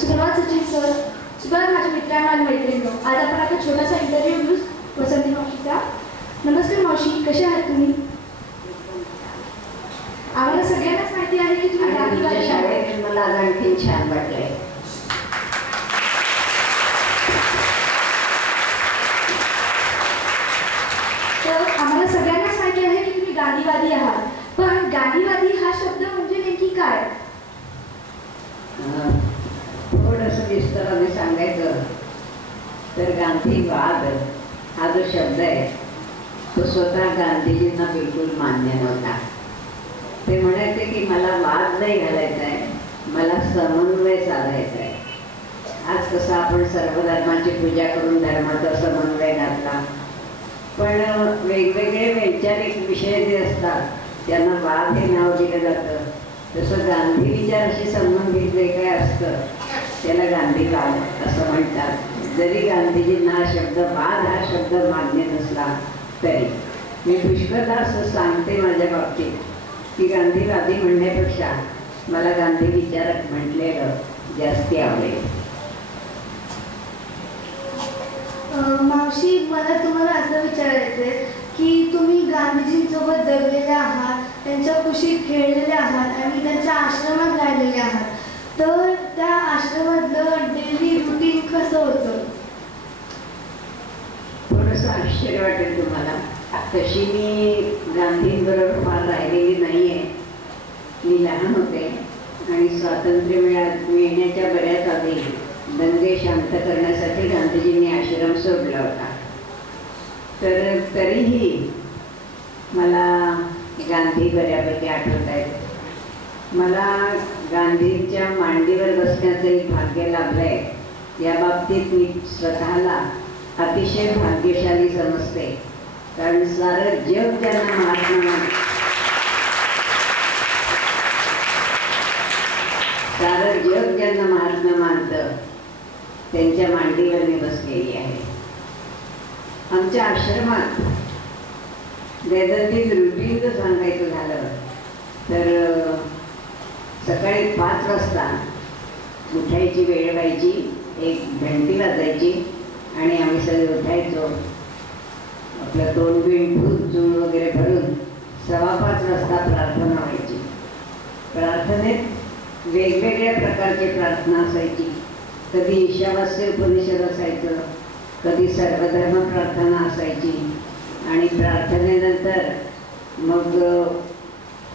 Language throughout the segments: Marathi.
सुप्रभात सचिन सर, सुप्रभात माझ्या मित्रांनो आणि मैत्रिणींनो. आज आपण आता छोटासा इंटरव्ह्यू घेऊ वसंती मावशीचा. नमस्कार मावशी, कसे आहात तुम्ही? आम्हाला सगळ्यांनाच माहिती आहे की तुम्ही गांधीवादी आहात. मला आणखी छान वाटलंय. तर आम्हाला सगळ्यांनाच माहिती आहे की तुम्ही गांधीवादी आहात, पण गांधीवादी हा शब्द म्हणजे नेमकी काय? थोडंसं विस्ताराने सांगायचं तर गांधीवाद हा जो शब्द आहे तो स्वतः गांधीजींना बिलकुल मान्य नव्हता. ते म्हणायचे की मला वाद नाही घालायचा आहे, मला समन्वय साधायचा आहे. आज कसं आपण सर्व धर्मांची पूजा करून धर्माचा समन्वय घातला, पण वेगवेगळे वैचारिक विषय जे असतात त्यांना वाद हे नाव दिलं जातं. तसं गांधी विचाराशी संबंधित जे काय असतं त्याला गांधीवाद असं म्हणतात. जरी गांधीजींना हा शब्द वाद हा शब्द मान्य नसला तरी मी पुष्कळदा असं सांगते माझ्या बाबतीत की गांधीवादी म्हणण्यापेक्षा मला गांधी विचारक म्हटलेलं जास्ती आवडेल. मावशी, मला तुम्हाला असं विचारायचं आहे की तुम्ही गांधीजींसोबत जगलेले आहात, त्यांच्या कुशीत खेळलेले आहात आणि त्यांच्या आश्रमात राहिलेले आहात. तर त्या आश्रमातलं डेली रुटीन कसं होतं? थोडंसं आश्चर्य वाटेल तुम्हाला. तशी मी गांधींबरोबर फार राहिलेली नाही आहे. मी लहान होते आणि स्वातंत्र्य मिळण्याच्या बऱ्याच आधी दंगे शांत करण्यासाठी गांधीजींनी आश्रम सोडला होता. तर तरीही मला गांधी बऱ्यापैकी आठवत आहेत. मला गांधींच्या मांडीवर बसण्याचं एक भाग्य लाभलं आहे. या बाबतीत मी स्वतःला अतिशय भाग्यशाली समजते, कारण सारं जग त्यांना महात्मा मानतं त्यांच्या मांडीवर मी बसलेली आहे. आमच्या आश्रमात दैनंदिन रुटीन जर सांगायचं झालं तर सकाळी 5 वाजता उठायची वेळ व्हायची, एक घंटी वाजायची आणि आम्ही सगळे उठायचो. आपलं तोंड बिंड धूत चूळ वगैरे भरून 4:15 वाजता प्रार्थना व्हायची. प्रार्थनेत वेगवेगळ्या प्रकारची प्रार्थना असायची. कधी ईशावास्य उपनिषद असायचं, कधी सर्वधर्म प्रार्थना असायची आणि प्रार्थनेनंतर मग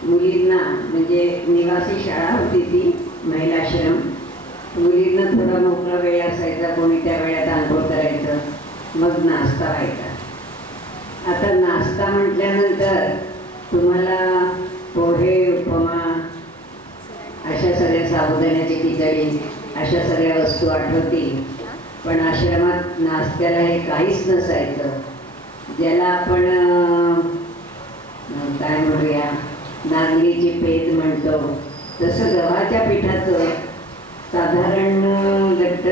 मुलींना, म्हणजे निवासी शाळा होती ती महिलाश्रम, मुलींना थोडा मोकळा वेळ असायचा, कोणी त्या वेळात आंघोळ करायचं, मग नाश्ता व्हायचा. आता नाश्ता म्हटल्यानंतर तुम्हाला पोहे, उपमा, अशा सगळ्या साबुदाण्याची खिचडी, अशा सगळ्या वस्तू आठवतील. पण आश्रमात नाश्त्याला हे काहीच नसायचं. ज्याला आपण काय म्हणूया नागलीची पेज म्हणतो, तसं गव्हाच्या पिठाचं साधारण घट्ट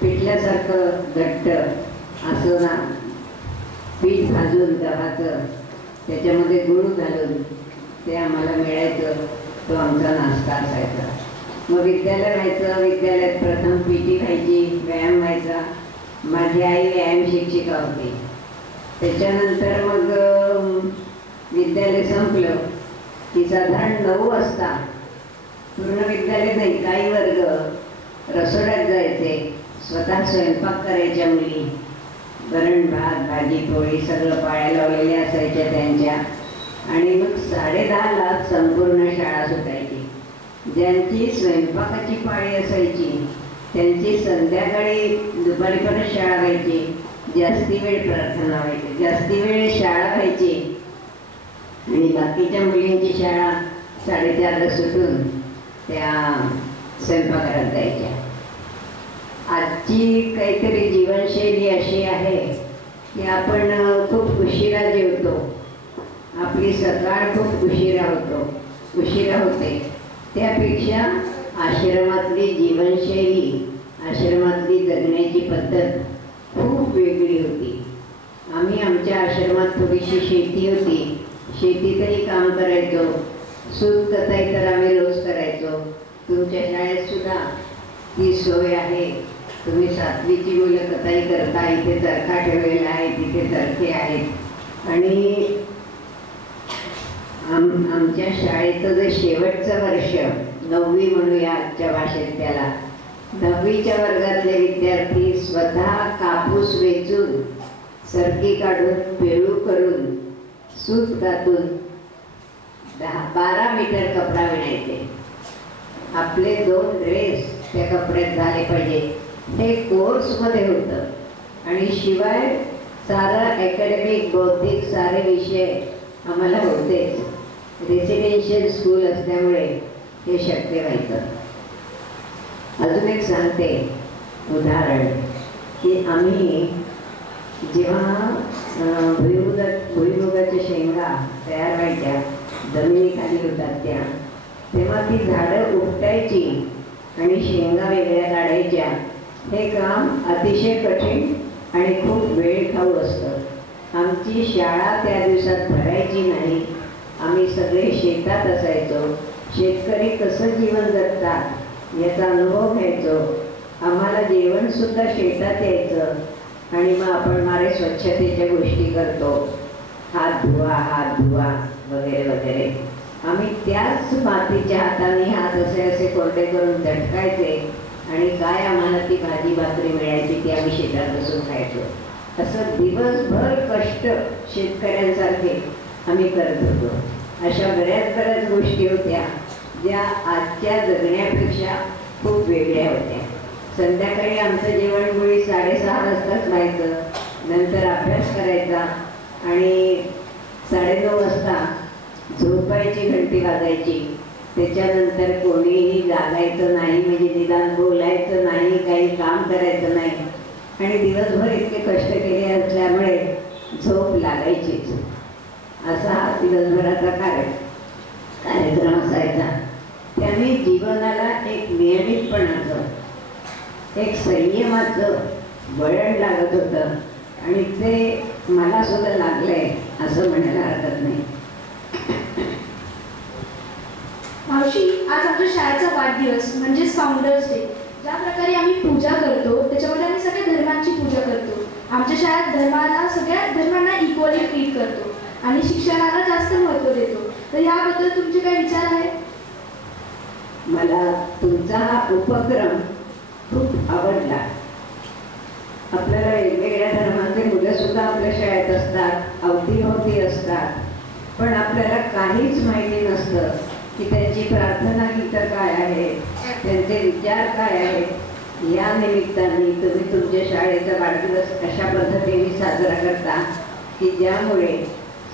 पिठल्यासारखं घट्ट असं ना पीठ भाजून गव्हाचं त्याच्यामध्ये गूळ घालून ते आम्हाला मिळायचं. तो आमचा नाश्ता असायचा. मग विद्यालय व्हायचं. विद्यालयात प्रथम PT व्हायची, व्यायाम व्हायचा. माझी आई व्यायाम शिक्षिका होती. त्याच्यानंतर मग विद्यालय संपलं की साधारण 9 वाजता पूर्ण विद्यालय नाही, काही वर्ग रसोड्यात जायचे. स्वतः स्वयंपाक करायच्या मुली, वरण भात भाजी पोळी सगळं पाया लावलेल्या असायच्या त्यांच्या. आणि मग 10:30ला संपूर्ण शाळा सुटायची. ज्यांची स्वयंपाकाची पाळी असायची त्यांची संध्याकाळी दुपारी परत शाळा व्हायची. जास्ती वेळ प्रार्थना व्हायची, जास्ती वेळ शाळा व्हायची आणि बाकीच्या मुलींची शाळा 4:30ला सुटून त्या स्वयंपाकघरात जायच्या. आजची काहीतरी जीवनशैली अशी आहे की आपण खूप उशिरा जेवतो, आपली सकाळ खूप उशिरा होते. त्यापेक्षा आश्रमातली जीवनशैली, आश्रमातली जगण्याची पद्धत खूप वेगळी होती. आम्ही आमच्या आश्रमात थोडीशी शेती होती, शेतीतही काम करायचो. सूत कताई तर आम्ही रोज करायचो. तुमच्या शाळेत सुद्धा ती सोय आहे. तुम्ही 7वीची मुलं कथाही करता, इथे चरखा ठेवलेला आहे, तिथे चरखे आहेत. आणि आमच्या शाळेचं जे शेवटचं वर्ष 9वी म्हणूया आजच्या भाषेत त्याला, 9वीच्या वर्गातले विद्यार्थी स्वतः कापूस वेचून, सरकी काढून, पेळू करून, सूत गातून 12 मीटर कपडा विणायचे. आपले 2 ड्रेस त्या कपड्यात झाले पाहिजे हे कोर्समध्ये होतं. आणि शिवाय सारं अकॅडमिक बौद्धिक सारे विषय आम्हाला होतेच. रेसिडेन्शियल स्कूल असल्यामुळे हे शक्य व्हायचं. अजून एक सांगते उदाहरण की आम्ही जेव्हा भुईमुगाच्या शेंगा तयार व्हायच्या, जमिनीखाली होतात त्या, तेव्हा ती झाडं उपटायची आणि शेंगा वेगळ्या काढायच्या. हे काम अतिशय कठीण आणि खूप वेळ खाऊ असतं. आमची शाळा त्या दिवसात भरायची नाही. आम्ही सगळे शेतात असायचो. शेतकरी कसं जीवन जगतात याचा अनुभव घ्यायचो. आम्हाला जेवणसुद्धा शेतात यायचं. आणि मग आपण मारे स्वच्छतेच्या गोष्टी करतो, हात धुवा वगैरे वगैरे. आम्ही त्याच मातीच्या हाताने हात असे कोरडे करून झटकायचे आणि काय आम्हाला ती भाजी भाकरी मिळायची ती आम्ही शेतात बसून खायचो. असं दिवसभर कष्ट शेतकऱ्यांसारखे आम्ही करत होतो. अशा बऱ्याच गोष्टी होत्या ज्या आजच्या जगण्यापेक्षा खूप वेगळ्या होत्या. संध्याकाळी आमचं जेवण मुळी 6:30 वाजताच व्हायचं. नंतर अभ्यास करायचा आणि 9:30 वाजता झोपायची घंटी वाजायची. त्याच्यानंतर कोणीही जागायचं नाही, म्हणजे निदान बोलायचं नाही, काही काम करायचं नाही. आणि दिवसभर इतके कष्ट केले असल्यामुळे झोप लागायचीच. असा हा दिवसभराचा कार्यक्रम असायचा. त्याने जीवनाला एक नियमितपणाचं, एक संयमाचं वळण लागत होतं. आणि ते मला सुद्धा लागलंय असं म्हणायला हरकत नाही. मावशी, आज आमच्या शाळेचा वाढदिवस म्हणजेच फाउंडर्स डे. ज्या प्रकारे आम्ही पूजा करतो त्याच्यामध्ये आम्ही सगळ्या धर्मांची पूजा करतो. आमच्या शाळेत सगळ्या धर्मांना इक्वली ट्रीट करतो आणि शिक्षणाला जास्त महत्त्व देतो. तर याबद्दल तुमचे काय विचार आहेत? मला तुमचा हा उपक्रम खूप आवडला. आपल्याला वेगवेगळ्या धर्माचे मुलं सुद्धा आपल्या शाळेत असतात, अवतीभोवती असतात. पण आपल्याला काहीच माहिती नसतं की त्यांची प्रार्थना गीतं काय आहेत, त्यांचे विचार काय आहेत. या निमित्ताने तुम्ही तुमच्या शाळेचा वाढदिवस अशा पद्धतीने साजरा करता की ज्यामुळे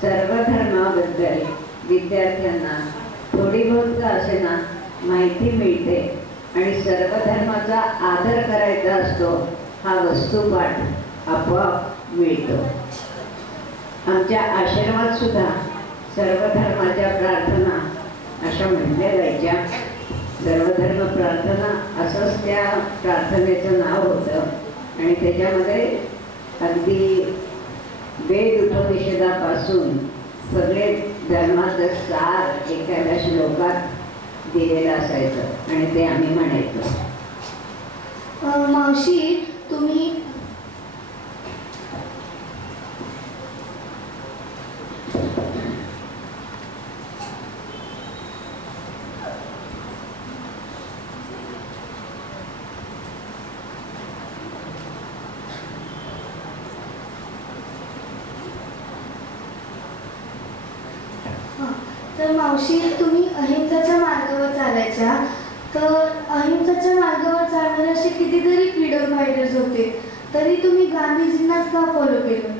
सर्व धर्माबद्दल विद्यार्थ्यांना थोडी बहुत का असेना माहिती मिळते. आणि सर्व धर्माचा आदर करायचा असतो हा वस्तुपाठ आपोआप मिळतो. आमच्या आश्रमात सुद्धा सर्व धर्माच्या प्रार्थना अशा म्हटल्या जायच्या. सर्वधर्म प्रार्थना असंच त्या प्रार्थनेचं नाव होतं. आणि त्याच्यामध्ये अगदी वेद उपनिषदापासून सगळे धर्माचं सार एखाद्या श्लोकात दिलेलं असायचं आणि ते आम्ही म्हणायचो. मावशी, तुम्ही तुम्ही अहिंसाच्या मार्गावर चालायच्या. तर अहिंसाच्या मार्गावर चालणारे असे कितीतरी फ्रीडम फायटर्स होते, तरी तुम्ही गांधीजींनाच का फॉलो केलं?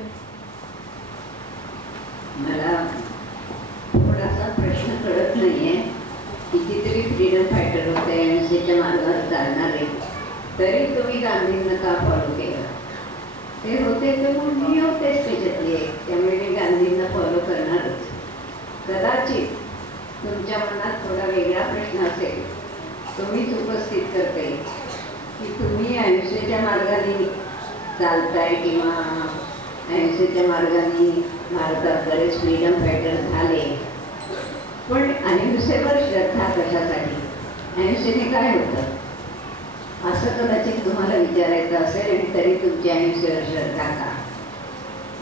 मला थोडासा प्रश्न कळत नाहीये. कितीतरी फ्रीडम फायटर होते अहिंसेच्या मार्गावर चालणारे, तरी तुम्ही गांधींना का फॉलो केलं? ते होते तर मग मी होतेच त्याच्यातली एक, त्यामुळे मी गांधींना फॉलो करणारच. कदाचित तुमच्या मनात थोडा वेगळा प्रश्न असेल, तुम्हीच उपस्थित करते की तुम्ही अहिंसेच्या मार्गाने चालताय किंवा अहिंसेच्या मार्गाने भारतात बरेच फ्रीडम फायटर झाले. पण अहिंसेवर श्रद्धा कशासाठी? अहिंसेने काय होतं? असं कदाचित तुम्हाला विचारायचं असेल आणि तरी तुमची 80 वर्ष टाका.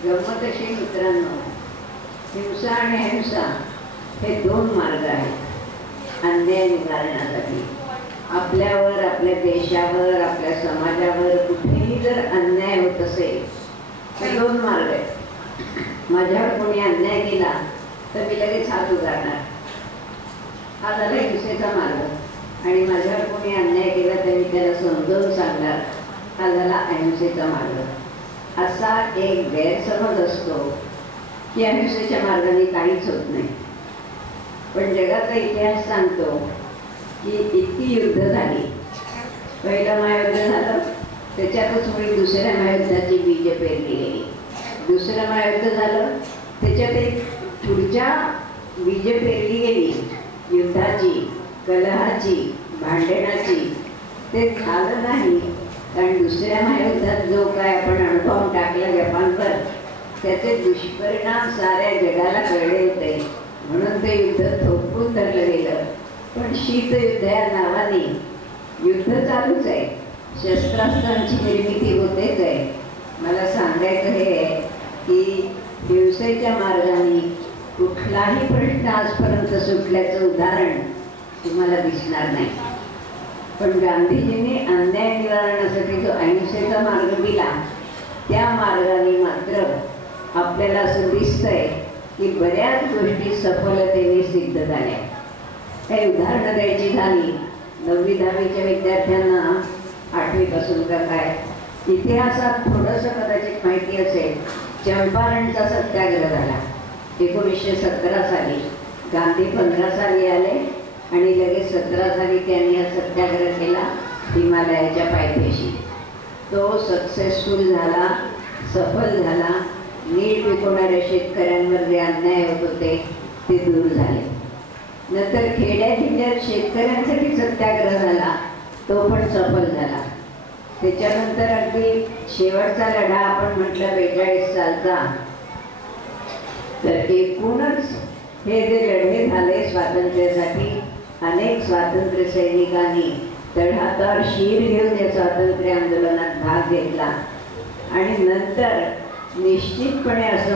गंमत अशी मित्रांनो, हिंसा आणि अहिंसा हे 2 मार्ग आहेत अन्याय निवारण्यासाठी. आपल्यावर, आपल्या देशावर, आपल्या समाजावर कुठेही जर अन्याय होत असेल तर 2 मार्ग आहेत. माझ्यावर कोणी अन्याय केला तर मी लगेच हात उगारणार, हा झाला हिंसेचा मार्ग. आणि माझ्यावर कोणी अन्याय केला तर मी त्याला समजावून सांगणार, हा झाला अहिंसेचा मार्ग. असा एक गैरसमज असतो की अहिंसेच्या मार्गाने काहीच होत नाही. पण जगाचा इतिहास सांगतो की इतकी युद्ध झाली. पहिलं महायुद्ध झालं, त्याच्यातच मुळे दुसऱ्या महायुद्धाची बीज पेरली गेली. दुसरं महायुद्ध झालं, त्याच्यात एक पुढच्या बीज पेरली गेली युद्धाची, कलहाची, भांडणाची. ते झालं नाही, कारण दुसऱ्या महायुद्धात जो काय आपण अणुबॉम्ब टाकला जपानवर, त्याचे दुष्परिणाम साऱ्या जगाला कळले होते. म्हणून ते युद्ध थोपवून धरलं गेलं. पण शीतयुद्ध या नावाने युद्ध चालूच आहे, शस्त्रास्त्रांची निर्मिती होतेच आहे. मला सांगायचं हे आहे की हिंसेच्या मार्गाने कुठलाही प्रश्न आजपर्यंत सुटल्याचं उदाहरण तुम्हाला दिसणार नाही. पण गांधीजींनी अन्याय निवारणासाठी जो अहिंसेचा मार्ग दिला, त्या मार्गाने मात्र आपल्याला असं दिसतंय की बऱ्याच गोष्टी सफलतेने सिद्ध झाल्या. काही उदाहरणं द्यायची झाली, 9वी-10वीच्या विद्यार्थ्यांना 8वीपासून का काय इतिहासात थोडंसं कदाचित माहिती असेल. चंपारणचा सत्याग्रह झाला 1917 साली. गांधी 15 साली आले आणि लगेच 17 साली त्यांनी हा सत्याग्रह केला हिमालयाच्या पायथ्याशी. तो सक्सेसफुल झाला, सफल झाला. नीट विकवणाऱ्या शेतकऱ्यांवर जे अन्याय होत होते ते दूर झाले. नंतर खेड्या जिल्ह्यात शेतकऱ्यांसाठी सत्याग्रह झाला, तो पण सफल झाला. त्याच्यानंतर अगदी शेवटचा लढा आपण म्हटलं 42 सालचा, तर एकूणच हे जे लढे झाले स्वातंत्र्यासाठी, अनेक स्वातंत्र्य सैनिकांनी तळहातावर शीर घेऊन या स्वातंत्र्य आंदोलनात भाग घेतला. आणि नंतर निश्चितपणे असं